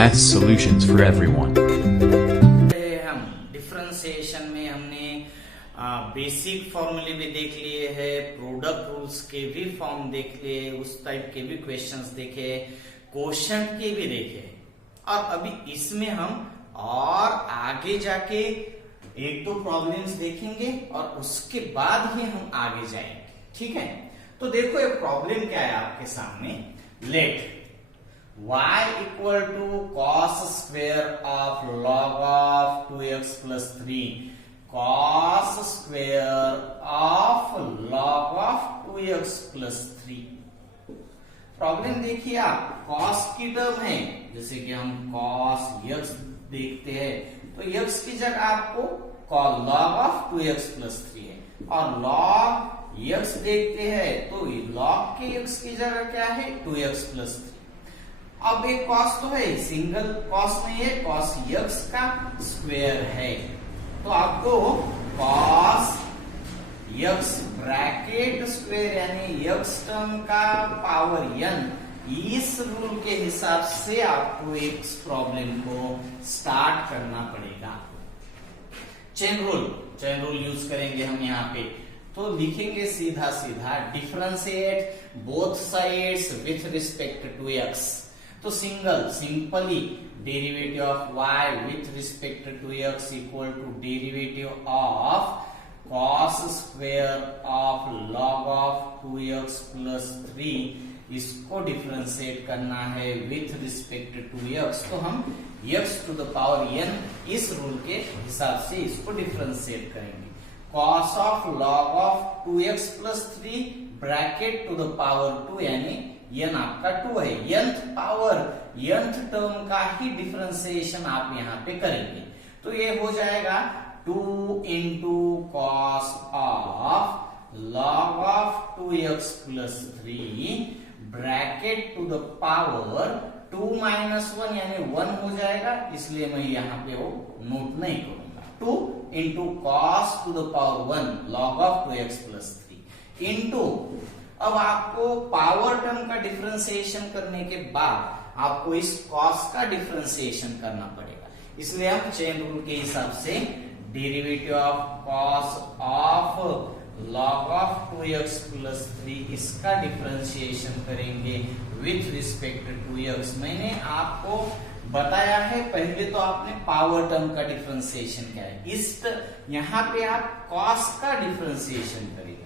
Math solutions for everyone. हम differentiation में हमने बेसिक फॉर्मूले भी देख लिए हैं, प्रोडक्ट रूल्स के भी फॉर्म देख लिए, उस टाइप के भी क्वेश्चंस देखे, क्वोशंट के भी देखे, और अभी इसमें हम और आगे जाके एक दो प्रॉब्लम्स देखेंगे और उसके बाद ही हम आगे जाएंगे। ठीक है, तो देखो ये प्रॉब्लम क्या है आपके सामने। Let y equal to cos square of log of 2x plus 3, cos square of log of 2x plus 3। Problem देखिए आप, कॉस की टर्म है, जैसे कि हम कॉस x देखते हैं तो x की जगह आपको लॉग ऑफ 2x प्लस 3 है, और लॉग x देखते हैं तो लॉग के x की जगह क्या है 2x प्लस 3। अब एक कॉस तो है, सिंगल कॉस नहीं है, कॉस x का स्क्वायर है, तो आपको कॉस x ब्रैकेट स्क्वायर यानी x टर्म का पावर n, इस रूल के हिसाब से आपको इस प्रॉब्लम को स्टार्ट करना पड़ेगा। चेन रूल यूज करेंगे हम यहाँ पे, तो लिखेंगे सीधा सीधा differentiate both sides with respect to x। तो simply derivative of y with respect to x equal to derivative of cos square of log of 2x plus 3, इसको डिफरेंशिएट करना है विथ रिस्पेक्ट टू x, तो हम x to the power n इस rule के हिसाब से इसको डिफरेंशिएट करेंगे। cos of log of 2x plus 3 bracket to the power 2 यानी n आपका 2 है, nth पावर nth टर्म का ही डिफरेंशिएशन आप यहाँ पे करेंगे, तो ये हो जाएगा 2 into cos of log of 2x plus 3 bracket to the power 2 minus 1 यानी 1 हो जाएगा, इसलिए मैं यहाँ पे वो नोट नहीं करूंगा। 2 into cos two the power 1 log of 2x plus 3 into, अब आपको पावर टर्म का डिफरेंशिएशन करने के बाद आपको इस कॉस का डिफरेंशिएशन करना पड़ेगा, इसलिए हम चेन रूल के हिसाब से derivative of cos of log of 2x plus 3 इसका डिफरेंशिएशन करेंगे विथ रिस्पेक्ट टू x। मैंने आपको बताया है, पहले तो आपने पावर टर्म का डिफरेंशिएशन किया है, इस यहाँ पे आप कॉस का डिफरेंशिएशन करेंगे।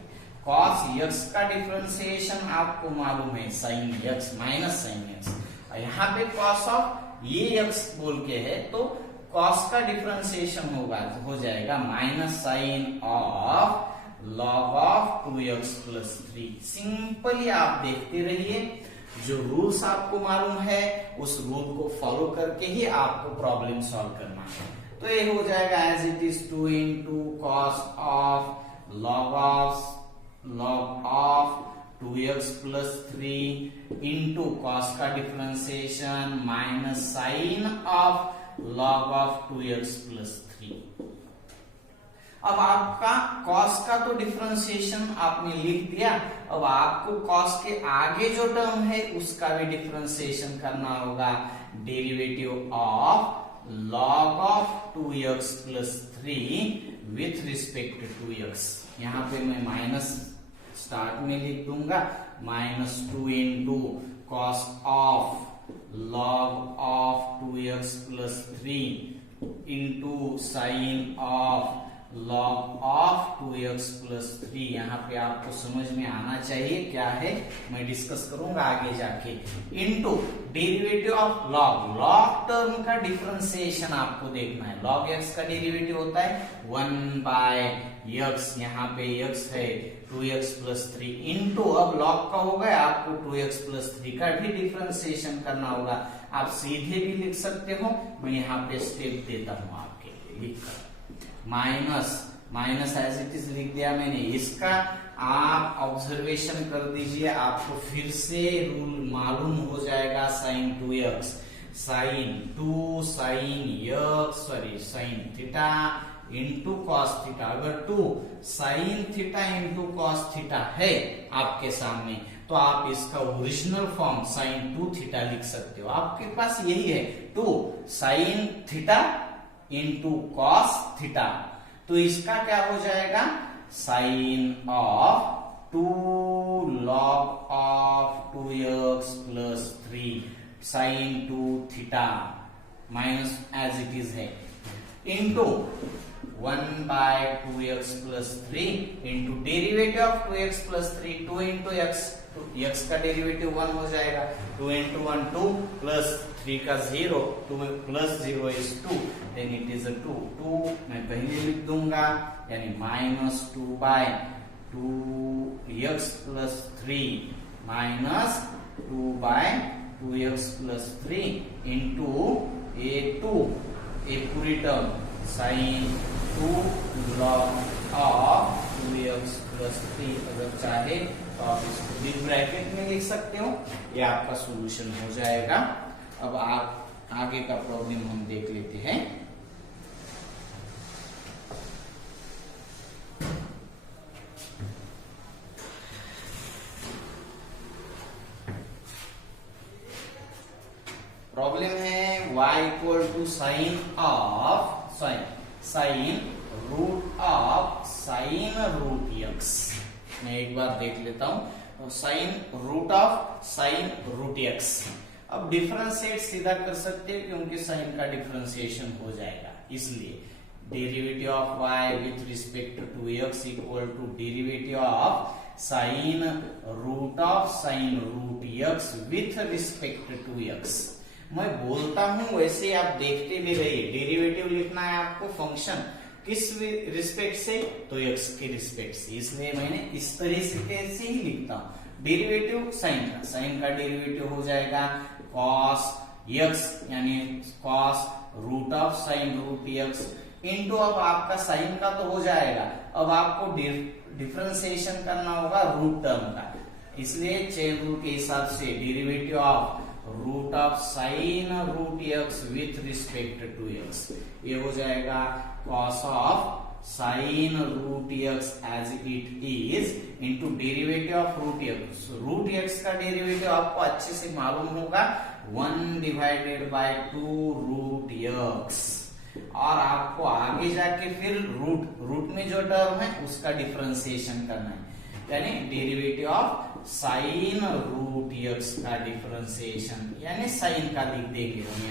cos x का डिफरेंशिएशन आपको मालूम है sin x minus sin x, यहाँ पे cos ऑफ ये x बोल के है तो cos का डिफरेंशिएशन होगा तो हो जाएगा minus sin of log of 2x plus 3। Simply आप देखते रहिए, जो रूल्स आपको मालूम है उस रूल को फॉलो करके ही आपको प्रॉब्लम सॉल्व करना है। तो ये हो जाएगा as it is 2 into cos of log of 2x plus 3 into cos का differentiation minus sine of log of 2x plus 3। अब आपका cos का तो डिफरेंशिएशन आपने लिख दिया, अब आपको cos के आगे जो टर्म है उसका भी डिफरेंशिएशन करना होगा, derivative of log of 2x plus 3 with respect to x। यहाँ पे मैं माइनस स्टार्ट में लिख दूंगा, minus 2 into cos of log of 2x plus 3 into sine of log of 2x plus 3। यहाँ पे आपको समझ में आना चाहिए क्या है, मैं डिस्कस करूंगा आगे जाके, into derivative of log term का डिफरेंशिएशन आपको देखना है। log x का डेरिवेटिव होता है 1 बाय x, यहाँ पे x है 2x प्लस 3 इंटू, अब log का हो गया, आपको 2x प्लस 3 का भी डिफरेंशिएशन करना होगा। आप सीधे भी लिख सकते हो, मैं यहाँ पे स्टेप देता हूँ आपके लिए, लिखकर माइनस एज इट इज लिख दिया मैंने। इसका आप ऑब्जर्वेशन कर दीजिए, आपको फिर से रूल मालूम हो जाएगा, sine 2x sine theta into cos theta. अगर 2 sine theta into cos theta है आपके सामने तो आप इसका ओरिजिनल फॉर्म साइन 2 थीटा लिख सकते हो। आपके पास यही है 2 sine theta into cos theta, तो इसका क्या हो जाएगा sine of 2 log of 2x plus 3 sine 2 theta minus as it is है into 1/2x plus 3 into derivative of 2x plus 3 2 into x, x का डेरिवेटिव 1 हो जाएगा, 2 इंटू 1 2 प्लस 3 का 0, 2 plus 0 is 2, then it is 2 2 मैं पहले लिख दूंगा यानी -2/2x plus 3 minus 2/2x plus 3 into a पूरी term sine 2 log of 2x plus 3। अगर चाहे तो आप इसको बिग ब्रैकेट में लिख सकते हो, ये आपका सॉल्यूशन हो जाएगा। अब आगे का प्रॉब्लम हम देख लेते हैं। प्रॉब्लम है y equal to sine root of sine root x। मैं एक बार देख लेता हूं, sine root of sine root x। अब डिफरेंशिएट सीधा कर सकते हैं क्योंकि साइन का डिफरेंशिएशन हो जाएगा, इसलिए derivative of y with respect to x equal to derivative of sine root x with respect to x। मैं बोलता हूं वैसे आप देखते भी रहिए, डेरिवेटिव लिखना है आपको फंक्शन किस रिस्पेक्ट से, तो x के रिस्पेक्ट से, इसलिए मैंने इस तरीके से ही लिखता हूं। डेरिवेटिव साइन का डेरिवेटिव हो जाएगा cos x यानी cos root of sine root x into, अब आपका साइन का तो हो जाएगा, अब आपको डिफरेंशिएशन करना होगा रूट टर्म का, इसलिए चेन रूल के हिसाब से derivative of root of sine root x with respect to x, ये हो जाएगा cos of sine root x as it is into derivative of root x। Root x का डेरिवेटिव आपको अच्छे से मालूम होगा 1/2 रूट x, और आपको आगे जाके फिर रूट में जो टर्म है उसका डिफरेंशिएशन करना है, यानी derivative of sine root x का डिफरेंशिएशन, यानी साइन का लिख देंगे हम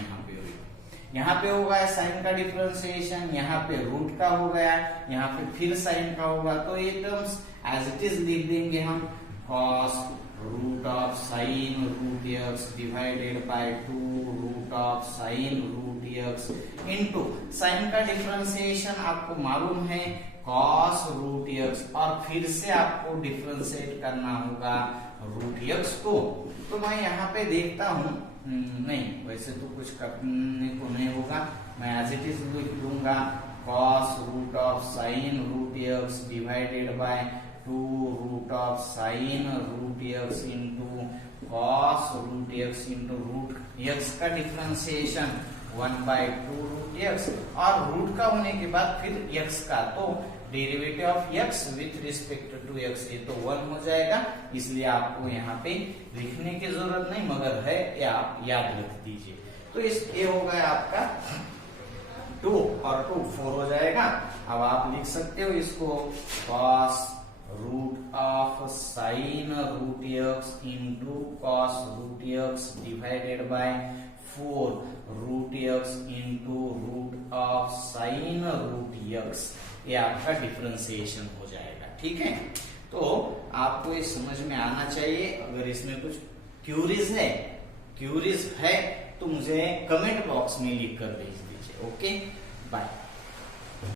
यहाँ पे होगा साइन का डिफरेंशिएशन, यहाँ पे रूट का हो गया, यहाँ पे फिर साइन का होगा, तो ये टर्म्स एज इट इज लिख देंगे हम cos root of sine root x divided by 2 root of sine root x into sine का डिफरेंशिएशन आपको मालूम है cos रूट x, और फिर से आपको डिफरेंशिएट करना होगा रूट x को। तो मैं यहाँ पे देखता हूँ, नहीं वैसे तो कुछ करने को नहीं होगा, मैं एज इट इज लिख दूंगा cos root of sine root x divided by 2 root of sine root x into cos root x into root x का डिफरेंशिएशन 1/2 रूट x, और रूट का होने के बाद फिर x का, तो derivative of x with respect to x ये तो 1 हो जाएगा, इसलिए आपको यहाँ पे लिखने की जरूरत नहीं, मगर है या आप याद रख दीजिए। तो इस ये हो गया आपका 2 और 2 4 हो जाएगा। अब आप लिख सकते हो इसको cos root of sine root x into cos root x divided by 4 root x into root of sine root x, ये आपका डिफरेंशिएशन हो जाएगा। ठीक है, तो आपको ये समझ में आना चाहिए। अगर इसमें कुछ क्यूरीज है तो मुझे कमेंट बॉक्स में लिख कर भेज दीजिए। Okay, bye.